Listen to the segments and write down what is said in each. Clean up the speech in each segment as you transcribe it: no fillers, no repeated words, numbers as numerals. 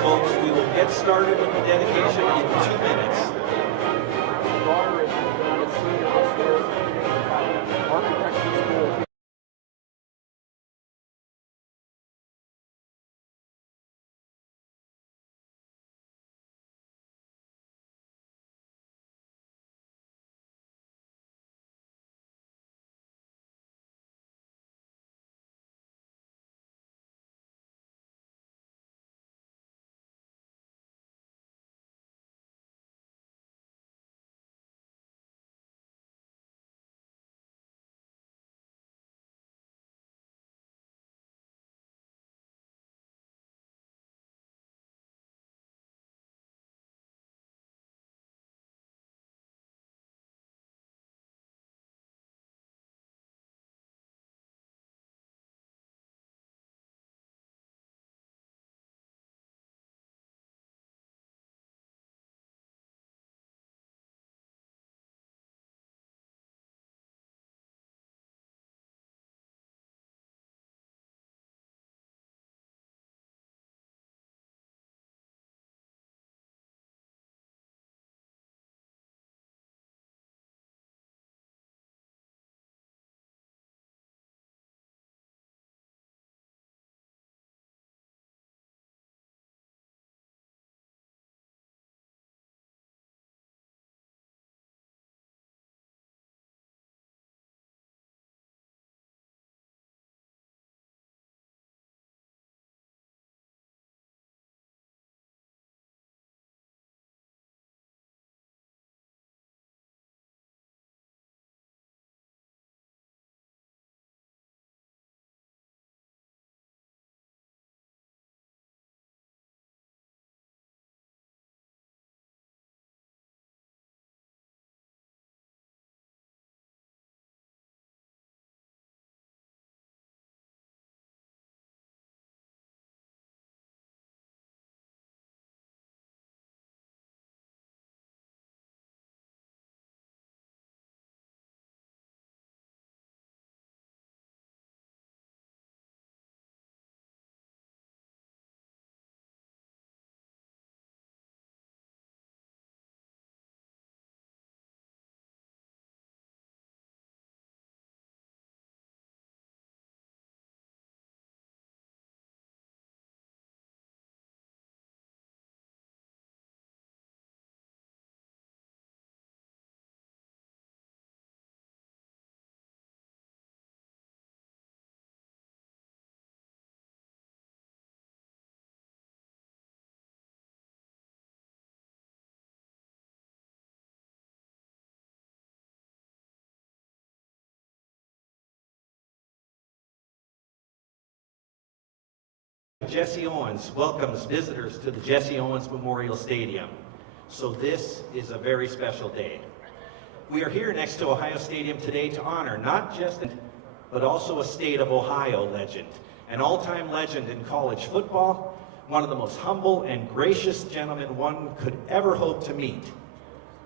Folks, we will get started with the dedication in 2 minutes. Jesse Owens welcomes visitors to the Jesse Owens Memorial Stadium. So this is a very special day. We are here next to Ohio Stadium today to honor not just but also a state of Ohio legend, an all-time legend in college football, one of the most humble and gracious gentlemen one could ever hope to meet.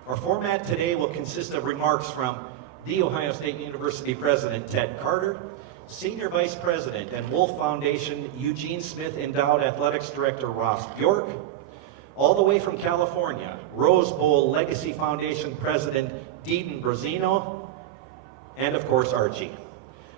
Our format today will consist of remarks from The Ohio State University President Ted Carter, Senior Vice President and Wolf Foundation Eugene Smith Endowed Athletics Director Ross Bjork, all the way from California, Rose Bowl Legacy Foundation President Deedon Brozino, and of course Archie.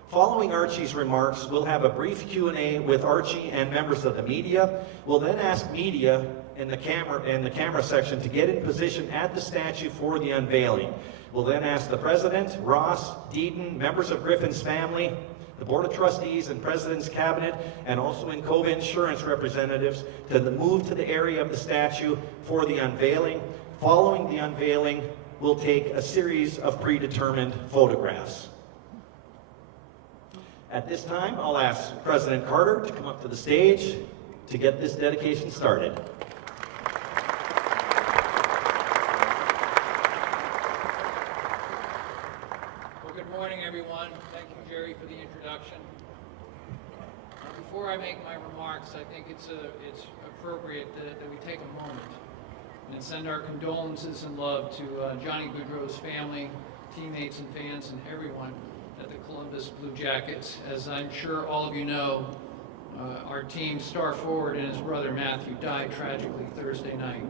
Following Archie's remarks, we'll have a brief Q&A with Archie and members of the media. We'll then ask media in the camera section to get in position at the statue for the unveiling. We'll then ask the President, Ross, Deedon, members of Griffin's family, the Board of Trustees and President's Cabinet, and also Encova Insurance representatives to move to the area of the statue for the unveiling. Following the unveiling, we'll take a series of predetermined photographs. At this time, I'll ask President Carter to come up to the stage to get this dedication started. Well, good morning, everyone. Thank you, Jerry, for the introduction. Before I make my remarks, I think it's appropriate that we take a moment and send our condolences and love to Johnny Goodrow's family, teammates and fans, and everyone at the Columbus Blue Jackets. As I'm sure all of you know, our team's star forward and his brother Matthew died tragically Thursday night.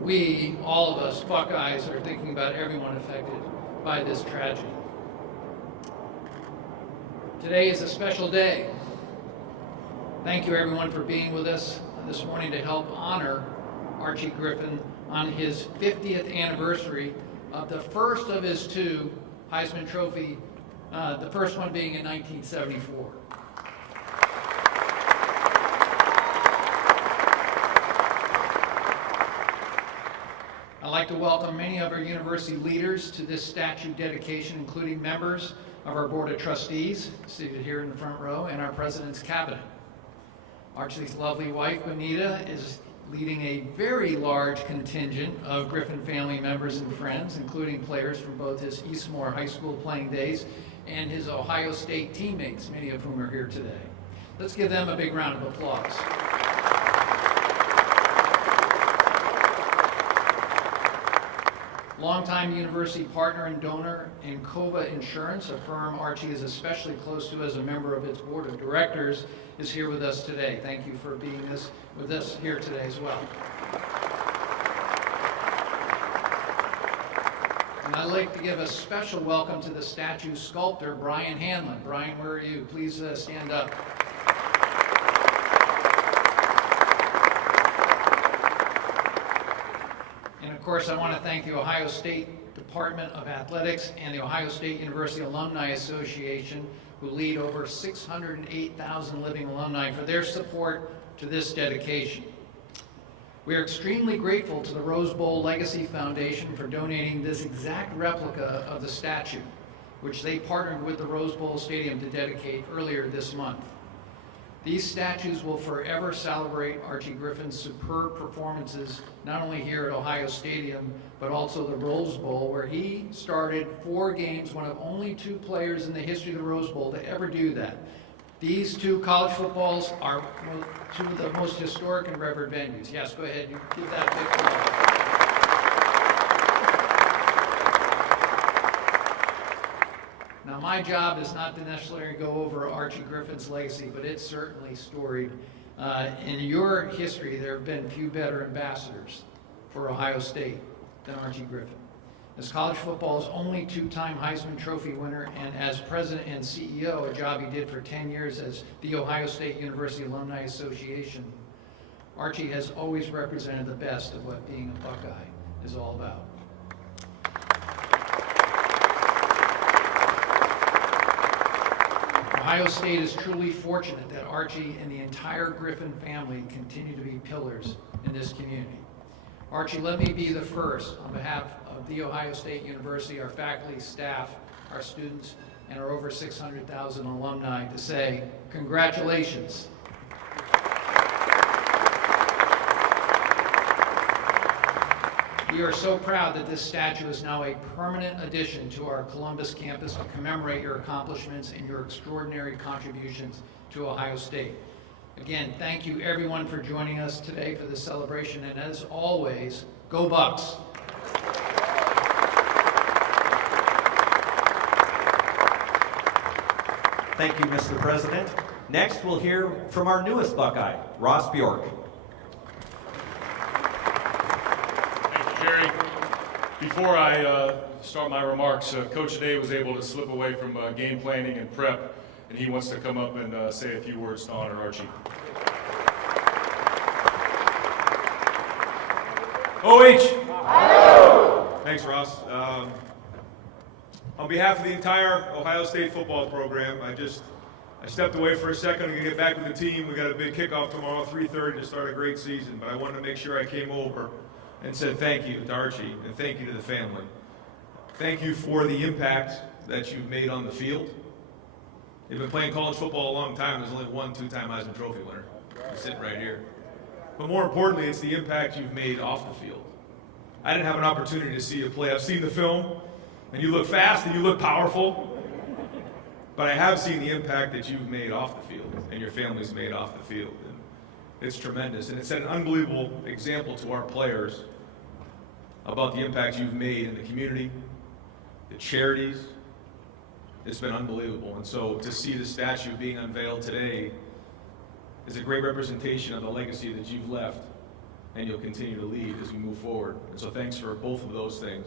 We, all of us, Buckeyes, are thinking about everyone affected by this tragedy. Today is a special day. Thank you everyone for being with us this morning to help honor Archie Griffin on his 50th anniversary of the first of his two Heisman Trophy, the first one being in 1974. I'd like to welcome many of our university leaders to this statue dedication, including members of our Board of Trustees, seated here in the front row, and our President's Cabinet. Archie's lovely wife, Benita, is leading a very large contingent of Griffin family members and friends, including players from both his Eastmore High School playing days and his Ohio State teammates, many of whom are here today. Let's give them a big round of applause. Longtime university partner and donor, Encova Insurance, a firm Archie is especially close to as a member of its board of directors, is here with us today. Thank you for being with us here today as well. And I'd like to give a special welcome to the statue sculptor, Brian Hanlon. Brian, where are you? Please stand up. And of course, I want to thank the Ohio State Department of Athletics and the Ohio State University Alumni Association, who lead over 608,000 living alumni, for their support to this dedication. We are extremely grateful to the Rose Bowl Legacy Foundation for donating this exact replica of the statue, which they partnered with the Rose Bowl Stadium to dedicate earlier this month. These statues will forever celebrate Archie Griffin's superb performances, not only here at Ohio Stadium, but also the Rose Bowl, where he started 4 games, one of only 2 players in the history of the Rose Bowl to ever do that. These 2 college footballs are 2 of the most historic and revered venues. Yes, go ahead, you give that a big applause. Now, my job is not to necessarily go over Archie Griffin's legacy, but it's certainly storied. In your history, there have been few better ambassadors for Ohio State than Archie Griffin. As college football's only 2-time Heisman Trophy winner and as president and CEO, a job he did for 10 years as the Ohio State University Alumni Association, Archie has always represented the best of what being a Buckeye is all about. Ohio State is truly fortunate that Archie and the entire Griffin family continue to be pillars in this community. Archie, let me be the first, on behalf of The Ohio State University, our faculty, staff, our students, and our over 600,000 alumni, to say congratulations. We are so proud that this statue is now a permanent addition to our Columbus campus to commemorate your accomplishments and your extraordinary contributions to Ohio State. Again, thank you everyone for joining us today for this celebration, and as always, go Bucks! Thank you, Mr. President. Next, we'll hear from our newest Buckeye, Ross Bjork. Jerry, before I start my remarks, Coach today was able to slip away from game planning and prep, and he wants to come up and say a few words to honor Archie. OH! Thanks, Ross. On behalf of the entire Ohio State football program, I just I stepped away for a second. I'm going to get back with the team. We got a big kickoff tomorrow, 3:30, to start a great season. But I wanted to make sure I came over and said thank you to Archie and thank you to the family. Thank you for the impact that you've made on the field. You've been playing college football a long time. There's only one two-time Heisman Trophy winner. You're sitting right here. But more importantly, it's the impact you've made off the field. I didn't have an opportunity to see you play. I've seen the film, and you look fast and you look powerful. But I have seen the impact that you've made off the field and your family's made off the field. And it's tremendous. And it's an unbelievable example to our players about the impact you've made in the community, the charities. It's been unbelievable. And so to see the statue being unveiled today is a great representation of the legacy that you've left and you'll continue to lead as we move forward. And so thanks for both of those things.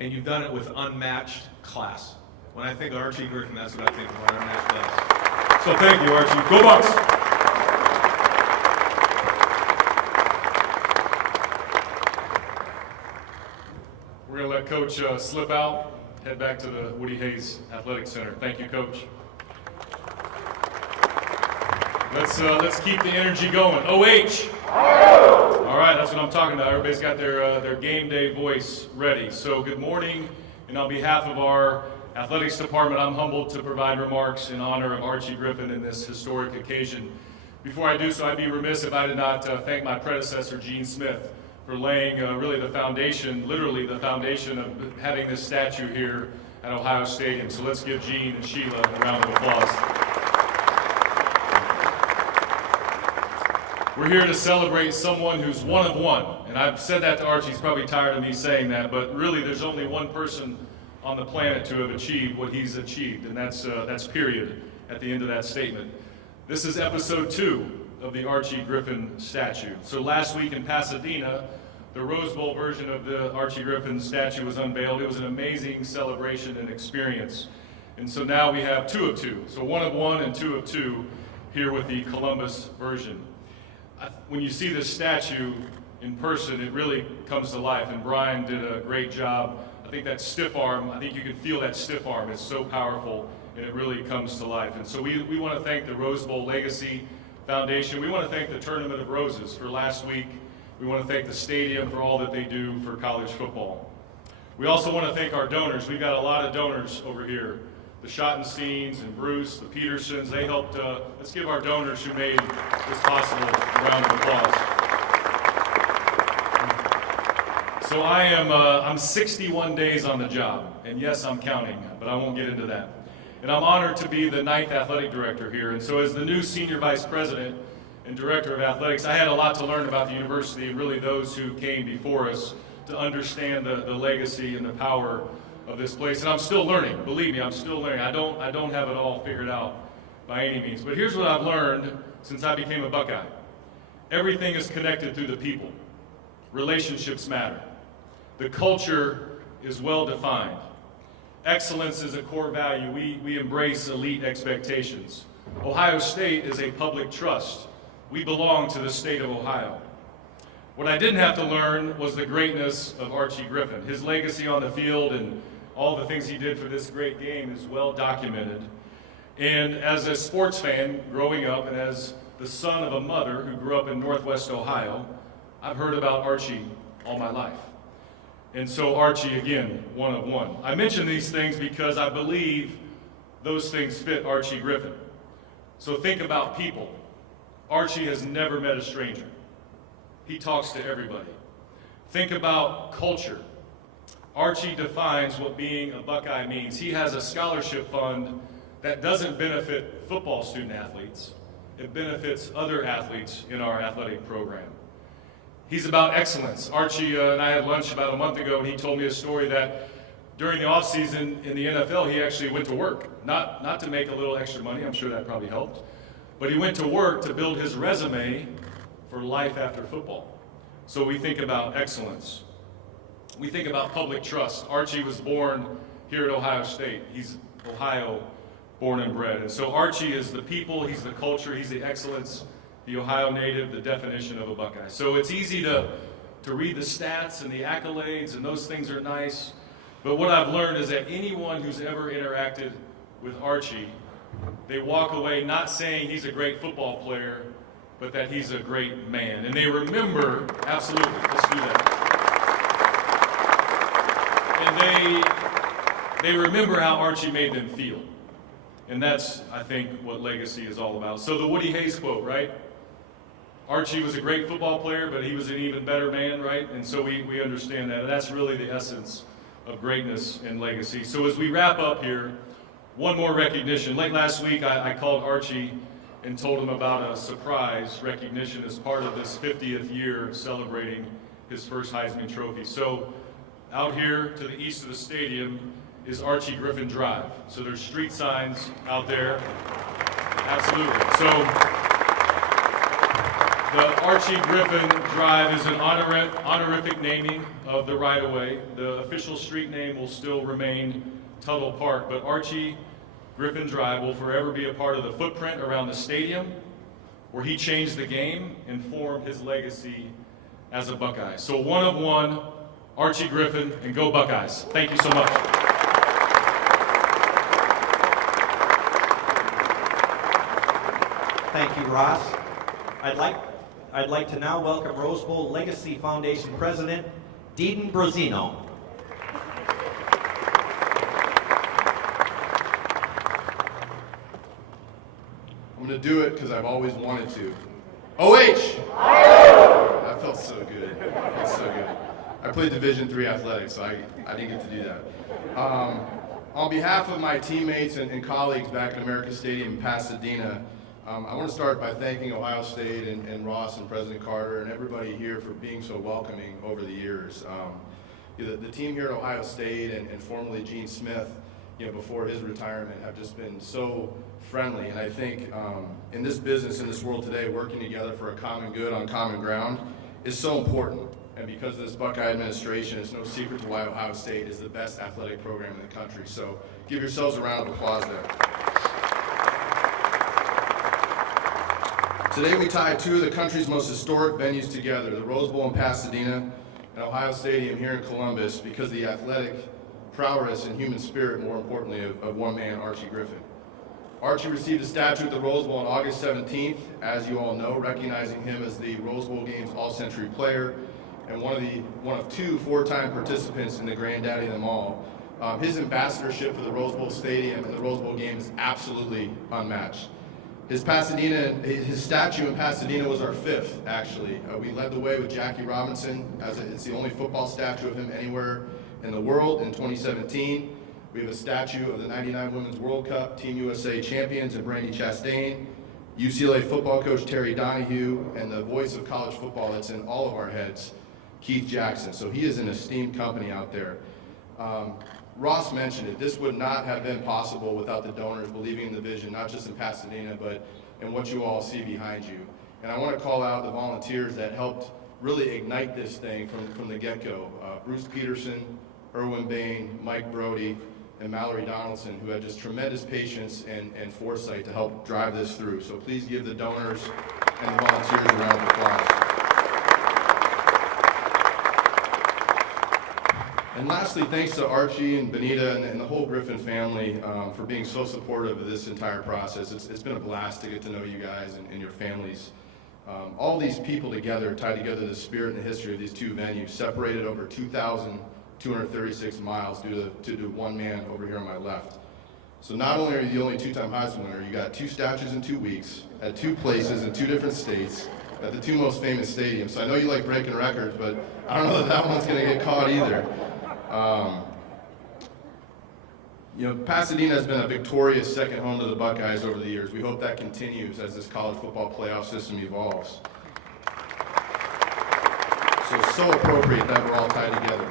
And you've done it with unmatched class. When I think of Archie Griffin, that's what I think of, unmatched class. So thank you, Archie. Go Bucks! We're going to let Coach slip out, head back to the Woody Hayes Athletic Center. Thank you, Coach. Let's keep the energy going. OH! All right, that's what I'm talking about. Everybody's got their game day voice ready. So good morning, and on behalf of our athletics department, I'm humbled to provide remarks in honor of Archie Griffin in this historic occasion. Before I do so, I'd be remiss if I did not thank my predecessor, Gene Smith, for laying really the foundation, literally the foundation of having this statue here at Ohio Stadium. So let's give Gene and Sheila a round of applause. We're here to celebrate someone who's one of one. And I've said that to Archie, he's probably tired of me saying that, but really there's only one person on the planet to have achieved what he's achieved, and that's period at the end of that statement. This is episode 2 of the Archie Griffin statue. So last week in Pasadena, the Rose Bowl version of the Archie Griffin statue was unveiled. It was an amazing celebration and experience. And so now we have 2 of 2. So 1 of 1 and 2 of 2 here with the Columbus version. When you see this statue in person, it really comes to life, and Brian did a great job. I think that stiff arm, I think you can feel that stiff arm. It's so powerful, and it really comes to life. And so we want to thank the Rose Bowl Legacy Foundation. We want to thank the Tournament of Roses for last week. We want to thank the stadium for all that they do for college football. We also want to thank our donors. We've got a lot of donors over here. The Schottensteins and Bruce, the Petersons, they helped. Let's give our donors who made this possible a round of applause. So I'm 61 days on the job, and yes, I'm counting, but I won't get into that. And I'm honored to be the 9th athletic director here. And so as the new senior vice president and director of athletics, I had a lot to learn about the university and really those who came before us to understand the legacy and the power of this place. And I'm still learning. Believe me, I'm still learning. I don't have it all figured out by any means. But here's what I've learned since I became a Buckeye. Everything is connected through the people. Relationships matter. The culture is well defined. Excellence is a core value. We embrace elite expectations. Ohio State is a public trust. We belong to the state of Ohio. What I didn't have to learn was the greatness of Archie Griffin. His legacy on the field and all the things he did for this great game is well documented. And as a sports fan growing up and as the son of a mother who grew up in Northwest Ohio, I've heard about Archie all my life. And so Archie, again, 1 of 1. I mention these things because I believe those things fit Archie Griffin. So think about people. Archie has never met a stranger. He talks to everybody. Think about culture. Archie defines what being a Buckeye means. He has a scholarship fund that doesn't benefit football student athletes. It benefits other athletes in our athletic program. He's about excellence. Archie and I had lunch about a month ago, and he told me a story that during the offseason in the NFL, he actually went to work. Not to make a little extra money, I'm sure that probably helped, but he went to work to build his resume for life after football. So we think about excellence. We think about public trust. Archie was born here at Ohio State. He's Ohio born and bred. And so Archie is the people, he's the culture, he's the excellence, the Ohio native, the definition of a Buckeye. So it's easy to read the stats and the accolades, and those things are nice. But what I've learned is that anyone who's ever interacted with Archie they walk away not saying he's a great football player, but that he's a great man. And they remember, absolutely, let's do that. And they remember how Archie made them feel. And that's, I think, what legacy is all about. So the Woody Hayes quote, right? Archie was a great football player, but he was an even better man, right? And so we understand that. And that's really the essence of greatness and legacy. So as we wrap up here, one more recognition. Late last week, I called Archie and told him about a surprise recognition as part of this 50th year celebrating his first Heisman Trophy. So out here to the east of the stadium is Archie Griffin Drive. So there's street signs out there. Absolutely. So the Archie Griffin Drive is an honorific naming of the right-of-way. The official street name will still remain Tuttle Park, but Archie Griffin Drive will forever be a part of the footprint around the stadium where he changed the game and formed his legacy as a Buckeye. So one of one, Archie Griffin, and go Buckeyes. Thank you so much. Thank you, Ross. I'd like to now welcome Rose Bowl Legacy Foundation President, Deedon Brozino. I'm going to do it because I've always wanted to. OH! That felt so good. That felt so good. I played Division III athletics, so I didn't get to do that. On behalf of my teammates and colleagues back at America Stadium in Pasadena, I want to start by thanking Ohio State and Ross and President Carter and everybody here for being so welcoming over the years. The team here at Ohio State and formerly Gene Smith, before his retirement, have just been so friendly. And I think in this business, in this world today, working together for a common good on common ground is so important. And because of this Buckeye administration, it's no secret to why Ohio State is the best athletic program in the country. So give yourselves a round of applause there. Today we tie two of the country's most historic venues together, the Rose Bowl in Pasadena and Ohio Stadium here in Columbus, because of the athletic prowess and human spirit, more importantly, of one man, Archie Griffin. Archie received a statue at the Rose Bowl on August 17th, as you all know, recognizing him as the Rose Bowl Games All-Century Player and one of two four-time participants in the granddaddy of them all. His ambassadorship for the Rose Bowl Stadium and the Rose Bowl game is absolutely unmatched. His statue in Pasadena was our fifth, actually. We led the way with Jackie Robinson, as it's the only football statue of him anywhere in the world in 2017. We have a statue of the '99 Women's World Cup Team USA champions and Brandy Chastain, UCLA football coach Terry Donahue, and the voice of college football that's in all of our heads, Keith Jackson. So he is an esteemed company out there. Ross mentioned it. This would not have been possible without the donors believing in the vision, not just in Pasadena, but in what you all see behind you. And I want to call out the volunteers that helped really ignite this thing from the get-go. Bruce Peterson, Erwin Bain, Mike Brody, and Mallory Donaldson, who had just tremendous patience and foresight to help drive this through. So please give the donors and the volunteers a round of applause. And lastly, thanks to Archie and Benita and the whole Griffin family for being so supportive of this entire process. It's been a blast to get to know you guys and your families. All these people together tied together the spirit and the history of these two venues, separated over 2,236 miles due to one man over here on my left. So not only are you the only two-time Heisman winner, you got two statues in 2 weeks, at two places in two different states, at the two most famous stadiums. So I know you like breaking records, but I don't know that one's going to get caught either. Pasadena has been a victorious second home to the Buckeyes over the years. We hope that continues as this college football playoff system evolves. So it's so appropriate that we're all tied together.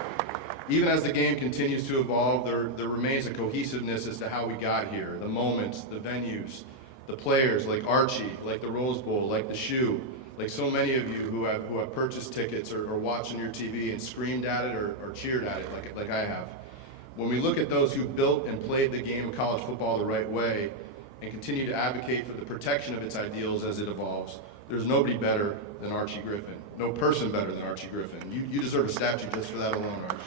Even as the game continues to evolve, there remains a cohesiveness as to how we got here. The moments, the venues, the players like Archie, like the Rose Bowl, like the Shoe, like so many of you who have purchased tickets or watched on your TV and screamed at it or cheered at it like I have. When we look at those who built and played the game of college football the right way and continue to advocate for the protection of its ideals as it evolves, there's nobody better than Archie Griffin. No person better than Archie Griffin. You deserve a statue just for that alone, Archie.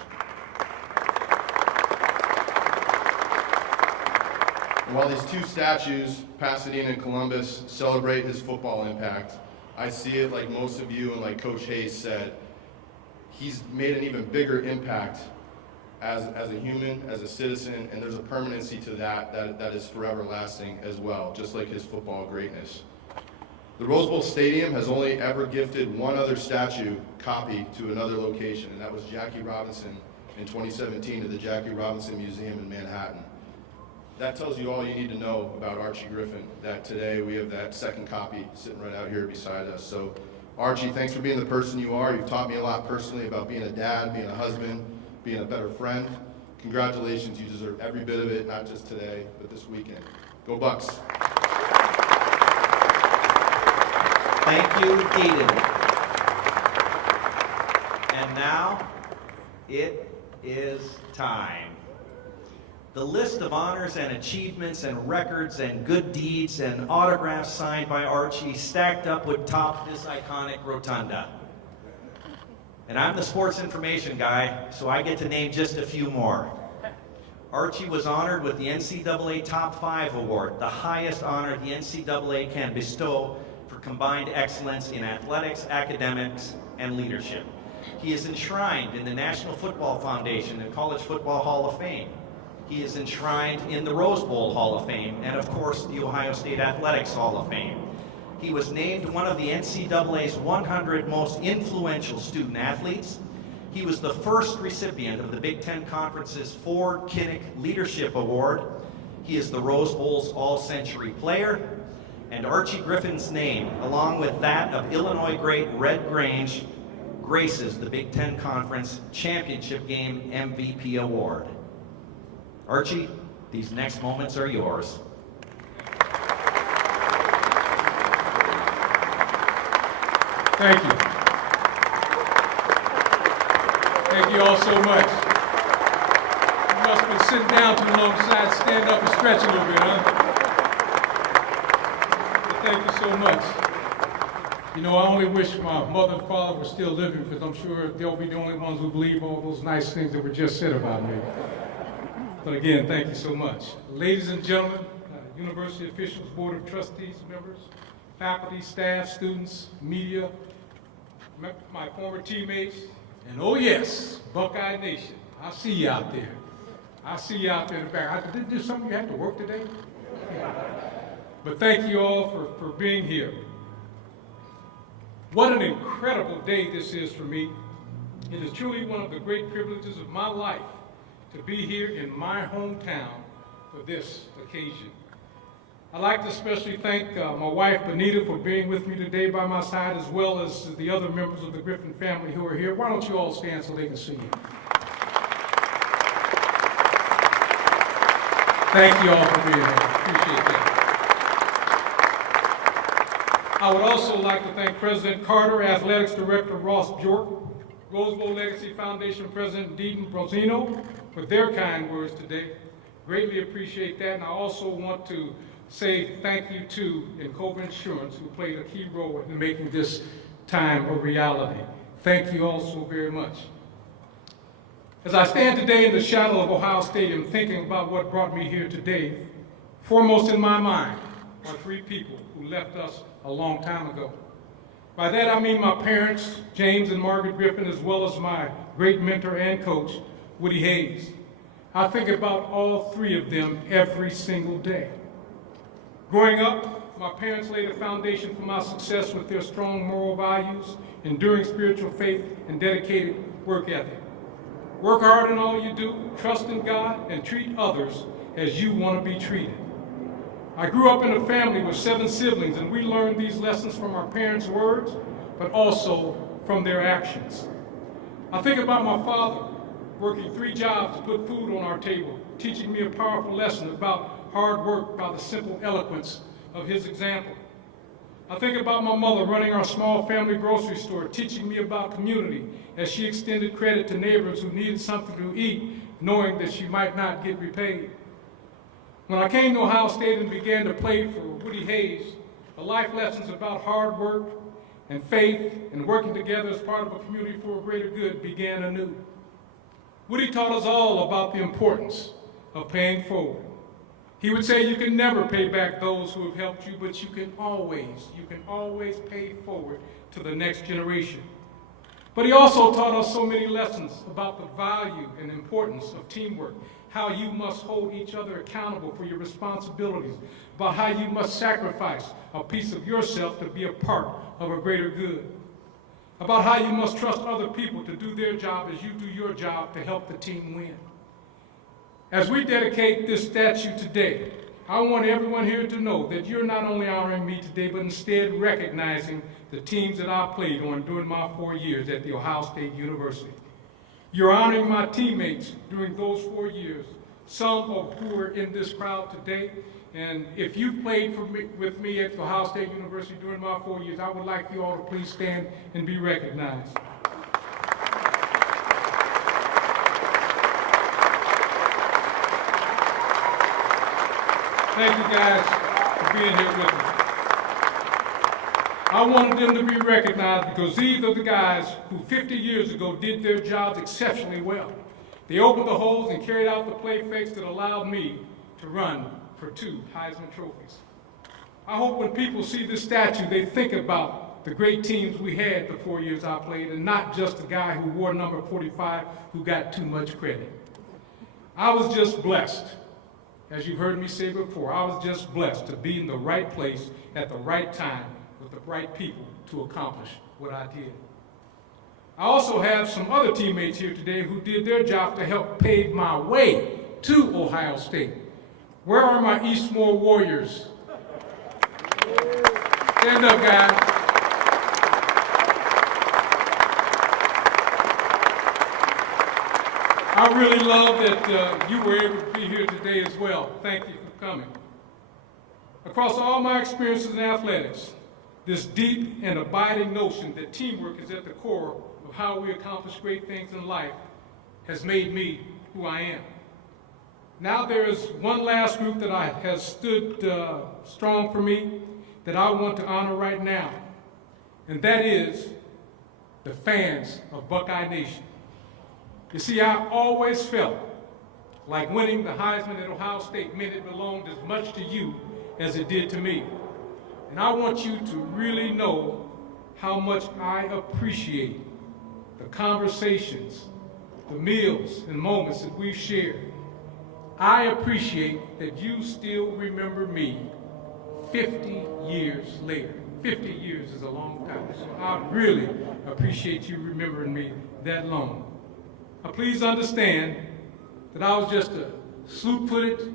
And while these two statues, Pasadena and Columbus, celebrate his football impact, I see it like most of you and like Coach Hayes said, he's made an even bigger impact as a human, as a citizen, and there's a permanency to that is forever lasting as well, just like his football greatness. The Rose Bowl Stadium has only ever gifted one other statue copy to another location, and that was Jackie Robinson in 2017 to the Jackie Robinson Museum in Manhattan. That tells you all you need to know about Archie Griffin, that today we have that second copy sitting right out here beside us. So Archie, thanks for being the person you are. You've taught me a lot personally about being a dad, being a husband, being a better friend. Congratulations, you deserve every bit of it, not just today, but this weekend. Go Bucks. Thank you, Deedon. And now, it is time. The list of honors and achievements and records and good deeds and autographs signed by Archie stacked up would top this iconic rotunda. And I'm the sports information guy, so I get to name just a few more. Archie was honored with the NCAA Top 5 Award, the highest honor the NCAA can bestow for combined excellence in athletics, academics, and leadership. He is enshrined in the National Football Foundation and College Football Hall of Fame. He is enshrined in the Rose Bowl Hall of Fame and, of course, the Ohio State Athletics Hall of Fame. He was named one of the NCAA's 100 most influential student athletes. He was the first recipient of the Big Ten Conference's Ford Kinnick Leadership Award. He is the Rose Bowl's All-Century Player. And Archie Griffin's name, along with that of Illinois great Red Grange, graces the Big Ten Conference Championship Game MVP Award. Archie, these next moments are yours. Thank you. Thank you all so much. You must have been sitting down too long, decided to stand up and stretch a little bit, huh? But thank you so much. You know, I only wish my mother and father were still living, because I'm sure they'll be the only ones who believe all those nice things that were just said about me. But again, thank you so much. Ladies and gentlemen, University officials, Board of Trustees members, faculty, staff, students, media, my former teammates, and oh yes, Buckeye Nation. I see you out there. I see you out there in the back. Did this something you had to work today? But thank you all for being here. What an incredible day this is for me. It is truly one of the great privileges of my life to be here in my hometown for this occasion. I'd like to especially thank my wife, Benita, for being with me today by my side, as well as the other members of the Griffin family who are here. Why don't you all stand so they can see you? Thank you all for being here. Appreciate that. I would also like to thank President Carter, Athletics Director Ross Bjork, Rose Bowl Legacy Foundation President Deedon Brosino for their kind words today. Greatly appreciate that. And I also want to say thank you to Encova Insurance, who played a key role in making this time a reality. Thank you all so very much. As I stand today in the shadow of Ohio Stadium thinking about what brought me here today, foremost in my mind are three people who left us a long time ago. By that I mean my parents, James and Margaret Griffin, as well as my great mentor and coach, Woody Hayes. I think about all three of them every single day. Growing up, my parents laid a foundation for my success with their strong moral values, enduring spiritual faith, and dedicated work ethic. Work hard in all you do, trust in God, and treat others as you want to be treated. I grew up in a family with 7 siblings, and we learned these lessons from our parents' words, but also from their actions. I think about my father, working 3 jobs to put food on our table, teaching me a powerful lesson about hard work by the simple eloquence of his example. I think about my mother running our small family grocery store, teaching me about community as she extended credit to neighbors who needed something to eat, knowing that she might not get repaid. When I came to Ohio State and began to play for Woody Hayes, the life lessons about hard work and faith and working together as part of a community for a greater good began anew. Woody taught us all about the importance of paying forward. He would say you can never pay back those who have helped you, but you can always pay forward to the next generation. But he also taught us so many lessons about the value and importance of teamwork, how you must hold each other accountable for your responsibilities, about how you must sacrifice a piece of yourself to be a part of a greater good, about how you must trust other people to do their job as you do your job to help the team win. As we dedicate this statue today, I want everyone here to know that you're not only honoring me today, but instead recognizing the teams that I played on during my 4 years at The Ohio State University. You're honoring my teammates during those 4 years, some of who are in this crowd today. And if you played with me at Ohio State University during my 4 years, I would like you all to please stand and be recognized. Thank you guys for being here with me. I wanted them to be recognized because these are the guys who 50 years ago did their jobs exceptionally well. They opened the holes and carried out the play fakes that allowed me to run for 2 Heisman trophies. I hope when people see this statue, they think about the great teams we had the 4 years I played and not just the guy who wore number 45 who got too much credit. I was just blessed. As you've heard me say before, I was just blessed to be in the right place at the right time with the right people to accomplish what I did. I also have some other teammates here today who did their job to help pave my way to Ohio State. Where are my Eastmore Warriors? Stand up, guys. I really love that you were able to be here today as well. Thank you for coming. Across all my experiences in athletics, this deep and abiding notion that teamwork is at the core of how we accomplish great things in life has made me who I am. Now there is one last group that has stood strong for me that I want to honor right now, and that is the fans of Buckeye Nation. You see, I always felt like winning the Heisman at Ohio State meant it belonged as much to you as it did to me. And I want you to really know how much I appreciate the conversations, the meals and moments that we've shared. I appreciate that you still remember me 50 years later. 50 years is a long time, so I really appreciate you remembering me that long. Now, please understand that I was just a slew-footed,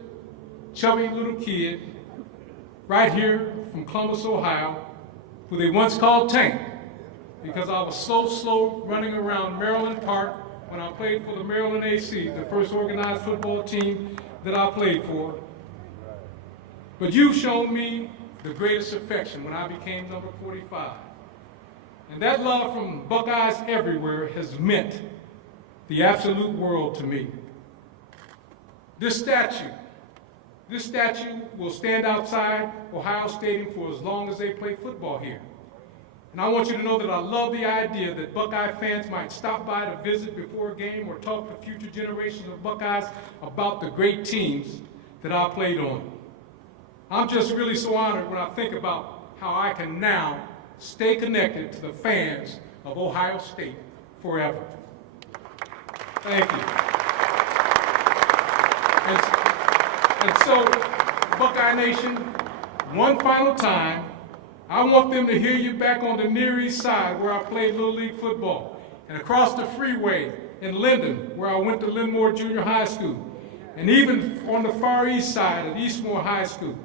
chubby little kid right here from Columbus, Ohio, who they once called Tank, because I was so slow running around Maryland Park when I played for the Maryland AC, the first organized football team that I played for. But you've shown me the greatest affection when I became number 45. And that love from Buckeyes everywhere has meant the absolute world to me. This statue will stand outside Ohio Stadium for as long as they play football here. And I want you to know that I love the idea that Buckeye fans might stop by to visit before a game or talk to future generations of Buckeyes about the great teams that I played on. I'm just really so honored when I think about how I can now stay connected to the fans of Ohio State forever. Thank you. And so, Buckeye Nation, one final time, I want them to hear you back on the Near East Side where I played Little League football, and across the freeway in Linden where I went to Linmore Junior High School, and even on the Far East Side at Eastmore High School.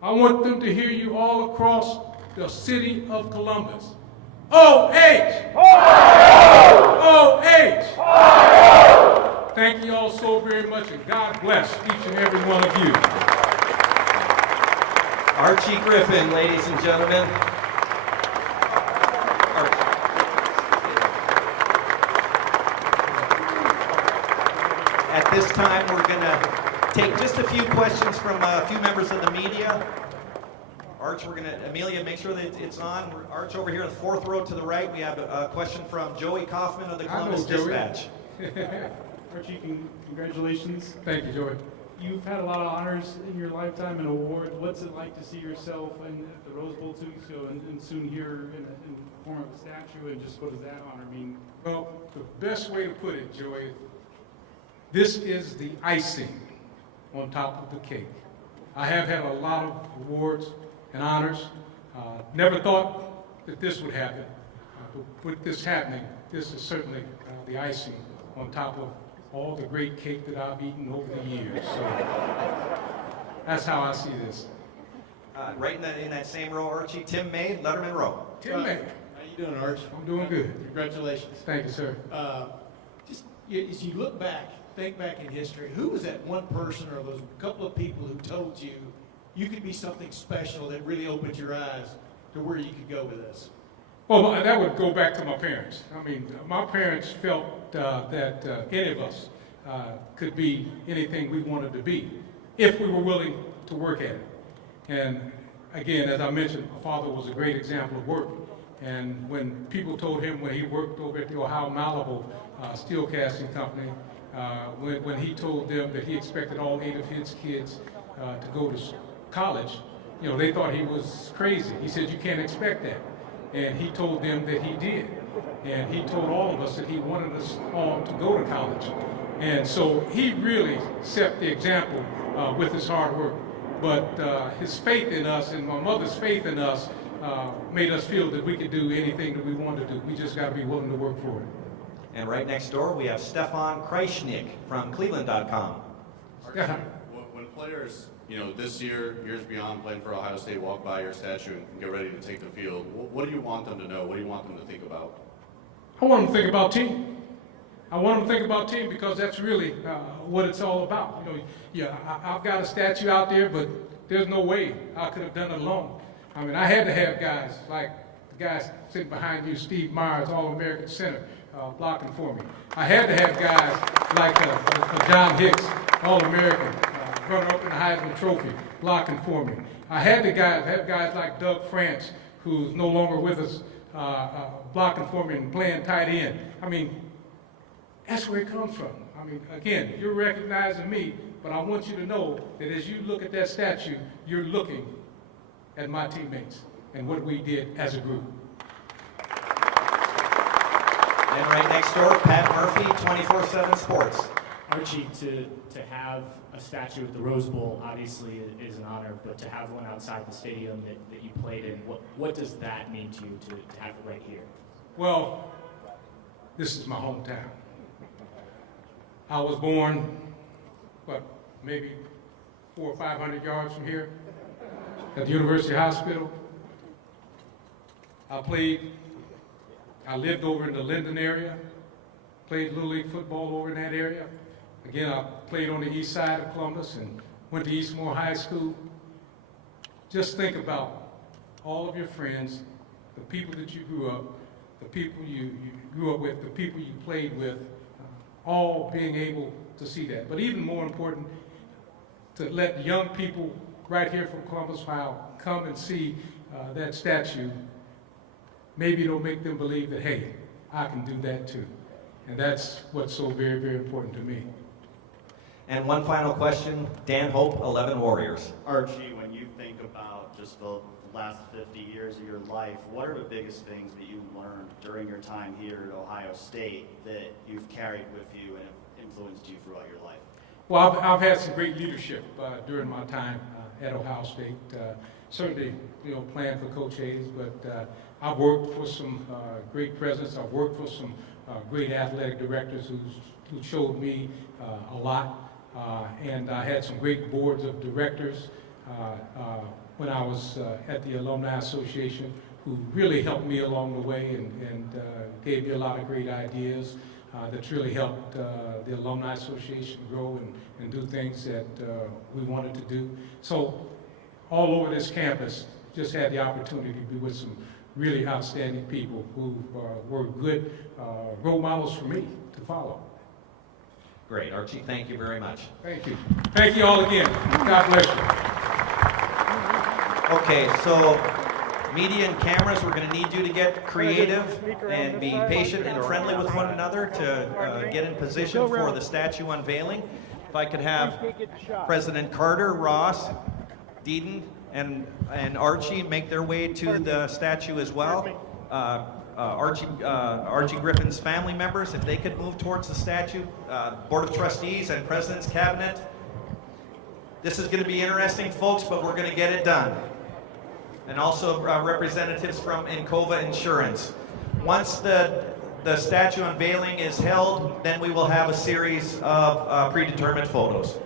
I want them to hear you all across the city of Columbus. O-H! O-H! Thank you all so very much, and God bless each and every one of you. Archie Griffin, ladies and gentlemen. At this time, we're going to take just a few questions from a few members of the media. Arch, Amelia, make sure that it's on. Arch, over here in the fourth row to the right, we have a question from Joey Kaufman of the Columbus Dispatch. Archie, congratulations. Thank you, Joey. you've had a lot of honors in your lifetime and awards. What's it like to see yourself at the Rose Bowl 2 weeks ago and soon here in the form of a statue? And just what does that honor mean? Well, the best way to put it, Joey, this is the icing on top of the cake. I have had a lot of awards and honors. Never thought that this would happen. But with this happening, this is certainly the icing on top of all the great cake that I've eaten over the years. So that's how I see this. Right in that same row, Archie, Tim May, Letterman Row. Tim May. How you doing, Arch? I'm doing good. Congratulations. Thank you, sir. As you look back, think back in history, who was that one person or those couple of people who told you you could be something special that really opened your eyes to where you could go with this? Well, that would go back to my parents. I mean, my parents felt that any of us could be anything we wanted to be if we were willing to work at it. And again, as I mentioned, my father was a great example of work. And when people told him when he worked over at the Ohio Malibu steel casting company, when he told them that he expected all 8 of his kids to go to college, you know, they thought he was crazy. He said, you can't expect that. And he told them that he did. And he told all of us that he wanted us all to go to college. And so he really set the example with his hard work. But his faith in us and my mother's faith in us made us feel that we could do anything that we wanted to do. We just got to be willing to work for it. And right next door, we have Stefan Kreischnick from Cleveland.com. When players, this year, years beyond, playing for Ohio State, walk by your statue and get ready to take the field, what do you want them to know? What do you want them to think about? I want them to think about team. I want them to think about team because that's really what it's all about. I've got a statue out there, but there's no way I could have done it alone. I mean, I had to have guys like the guys sitting behind you, Steve Myers, All-American center, blocking for me. I had to have guys like John Hicks, All-American, runner-up in the Heisman Trophy, blocking for me. I had to have guys like Doug France, who's no longer with us, blocking for me and playing tight end. I mean, that's where it comes from. I mean, again, you're recognizing me, but I want you to know that as you look at that statue, you're looking at my teammates and what we did as a group. And right next door, Pat Murphy, 24/7 Sports. Archie, to have a statue at the Rose Bowl obviously is an honor, but to have one outside the stadium that you played in, what does that mean to you to have it right here? Well, this is my hometown. I was born, maybe 400 or 500 yards from here at the University Hospital. I lived over in the Linden area, played Little League football over in that area. Again, I played on the east side of Columbus and went to Eastmore High School. Just think about all of your friends, the people that you grew up, the people you grew up with, the people you played with, all being able to see that. But even more important, to let young people right here from Columbus, Ohio, come and see that statue. Maybe it'll make them believe that, hey, I can do that too. And that's what's so very, very important to me. And one final question, Dan Hope, 11 Warriors. Archie, when you think about just the last 50 years of your life, what are the biggest things that you learned during your time here at Ohio State that you've carried with you and have influenced you throughout your life? Well, I've had some great leadership during my time at Ohio State. Certainly, playing for Coach Hayes, but I've worked for some great presidents. I've worked for some great athletic directors who showed me a lot. And I had some great boards of directors when I was at the Alumni Association who really helped me along the way and gave me a lot of great ideas that's really helped the Alumni Association grow and do things that we wanted to do. So all over this campus, just had the opportunity to be with some really outstanding people who were good role models for me to follow. Great, Archie, thank you very much. Thank you. Thank you all again. God bless you. Okay, so media and cameras, we're going to need you to get creative and be patient and friendly with one another to get in position for the statue unveiling. If I could have President Carter, Ross, Deaton, and Archie make their way to the statue as well. Archie Griffin's family members, if they could move towards the statue. Board of Trustees and President's Cabinet. This is going to be interesting, folks, but we're going to get it done. And also representatives from Encova Insurance. Once the statue unveiling is held, then we will have a series of predetermined photos.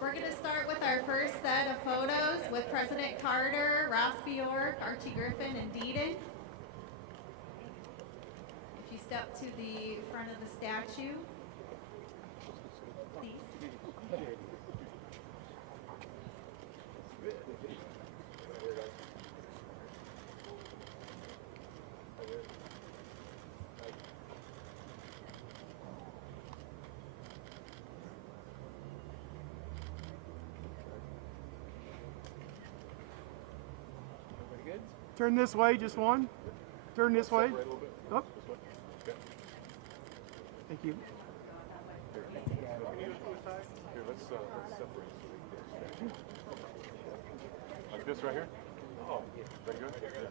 We're going to start with our first set of photos with President Carter, Ross Bjork, Archie Griffin, and Deaton. If you step to the front of the statue, please. Turn this way, just one. Turn this way. Up. Thank you. Here, let's separate. Like this right here? Oh, very good. Yeah.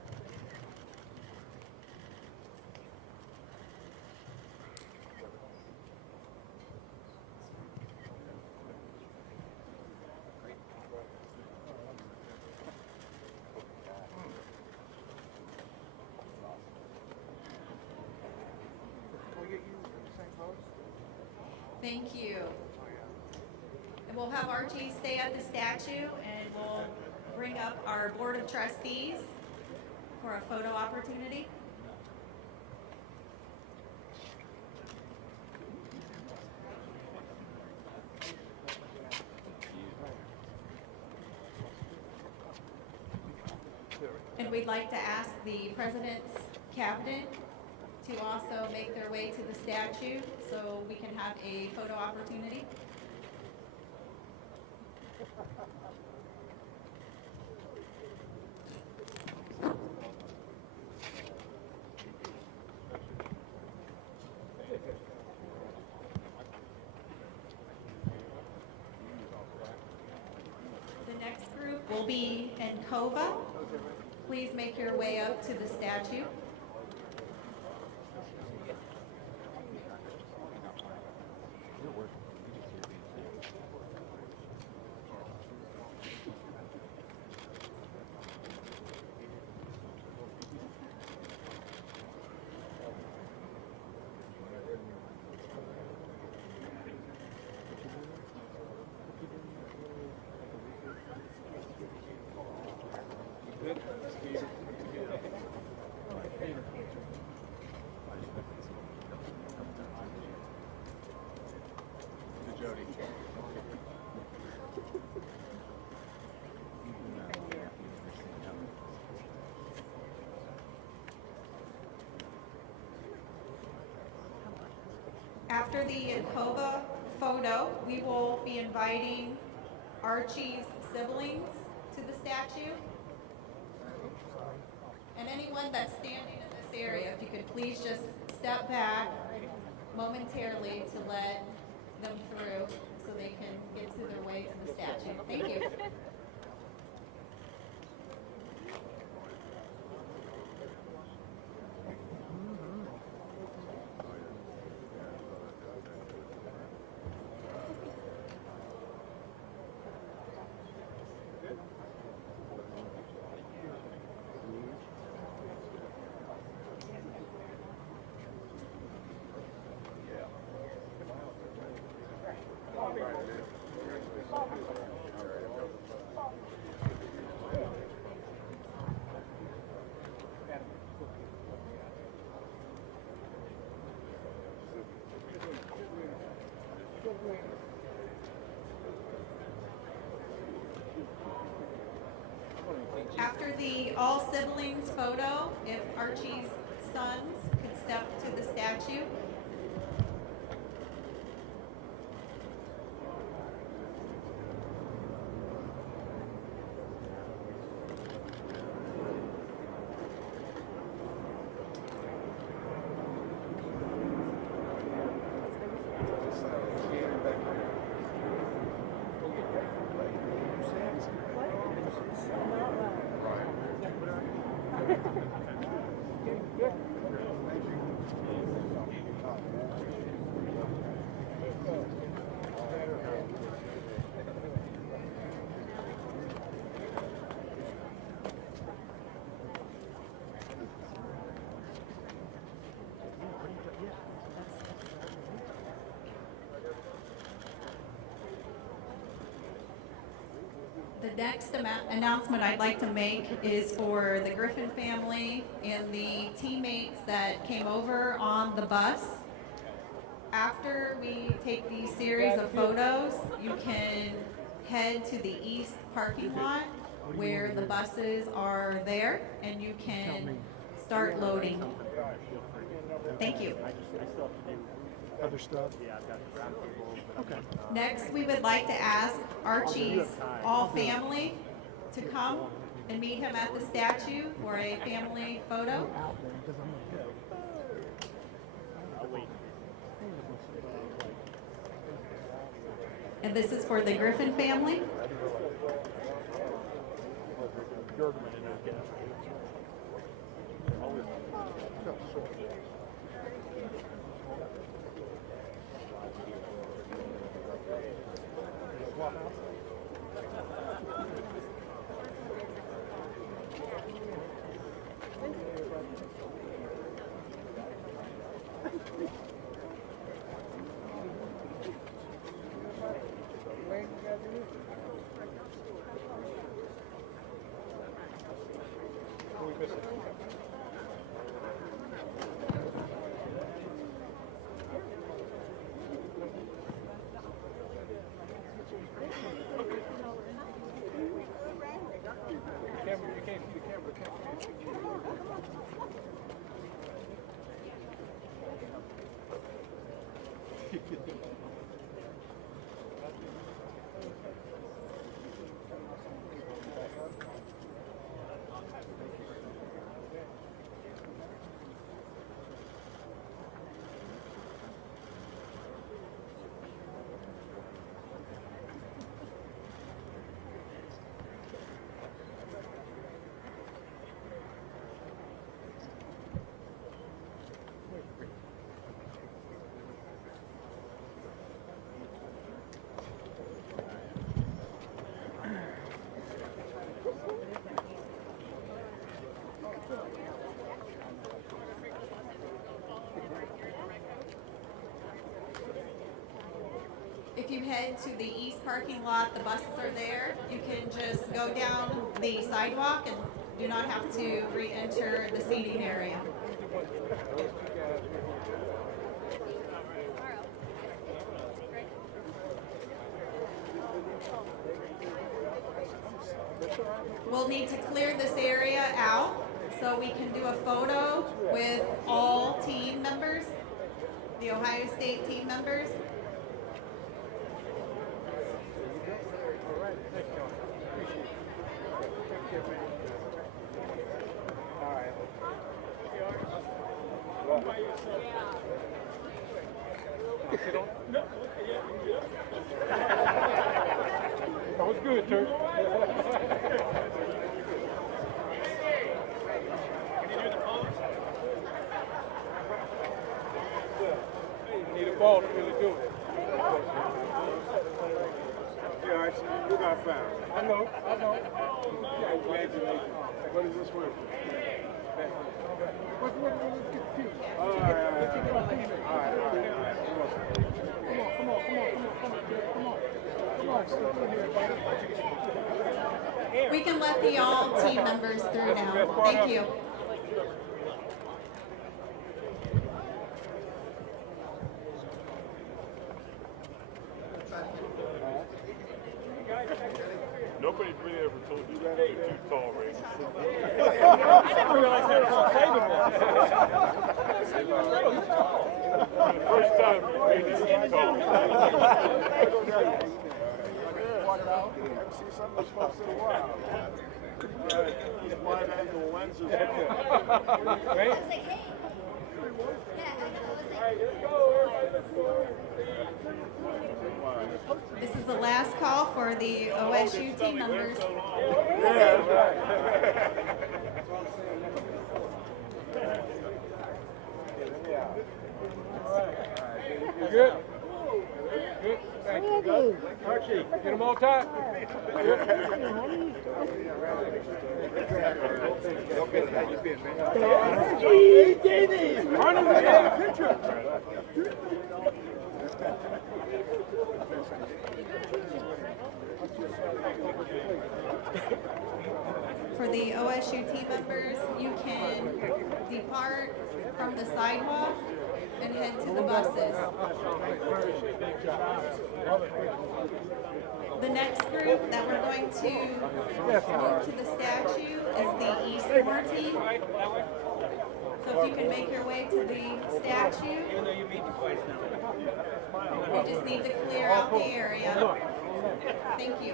Thank you. And we'll have Archie stay at the statue, and we'll bring up our Board of Trustees for a photo opportunity. And we'd like to ask the President's Cabinet to also make their way to the statue so we can have a photo opportunity. The next group will be Encova. Please make your way up to the statue. After the Encova photo, we will be inviting Archie's siblings to the statue. And anyone that's standing in this area, if you could please just step back momentarily to let them through so they can get to their way to the statue. Thank you. After the all siblings photo, if Archie's sons could step to the statue. The next announcement I'd like to make is for the Griffin family and the teammates that came over on the bus. After we take these series of photos, you can head to the east parking lot where the buses are there and you can start loading. Thank you. Other stuff? Okay. Next, we would like to ask Archie's all family to come and meet him at the statue for a family photo. And this is for the Griffin family. If you head to the east parking lot, the buses are there. You can just go down the sidewalk and do not have to re-enter the seating area. We'll need to clear this area out so we can do a photo with all team members. the Ohio State team members. That was good, Turk. You need a ball to really do it. Yeah, Archie, you got found. I know. Congratulations. What is this with? What is this? All right. We can let the all team members through now. Thank you. Nobody's really ever told you that you're too tall, Ray. I didn't realize that was for the first time you made this too tall. See some of those folks in a while. These wide angle lenses. Right? This is the last call for the OSU team members. Good. Good. Thank you. Archie, get them all tight. For the OSU team members, you can depart from the sidewalk and head to the buses. The next group that we're going to move to the statue is the Eastmore team. So if you can make your way to the statue, you just need to clear out the area. Thank you.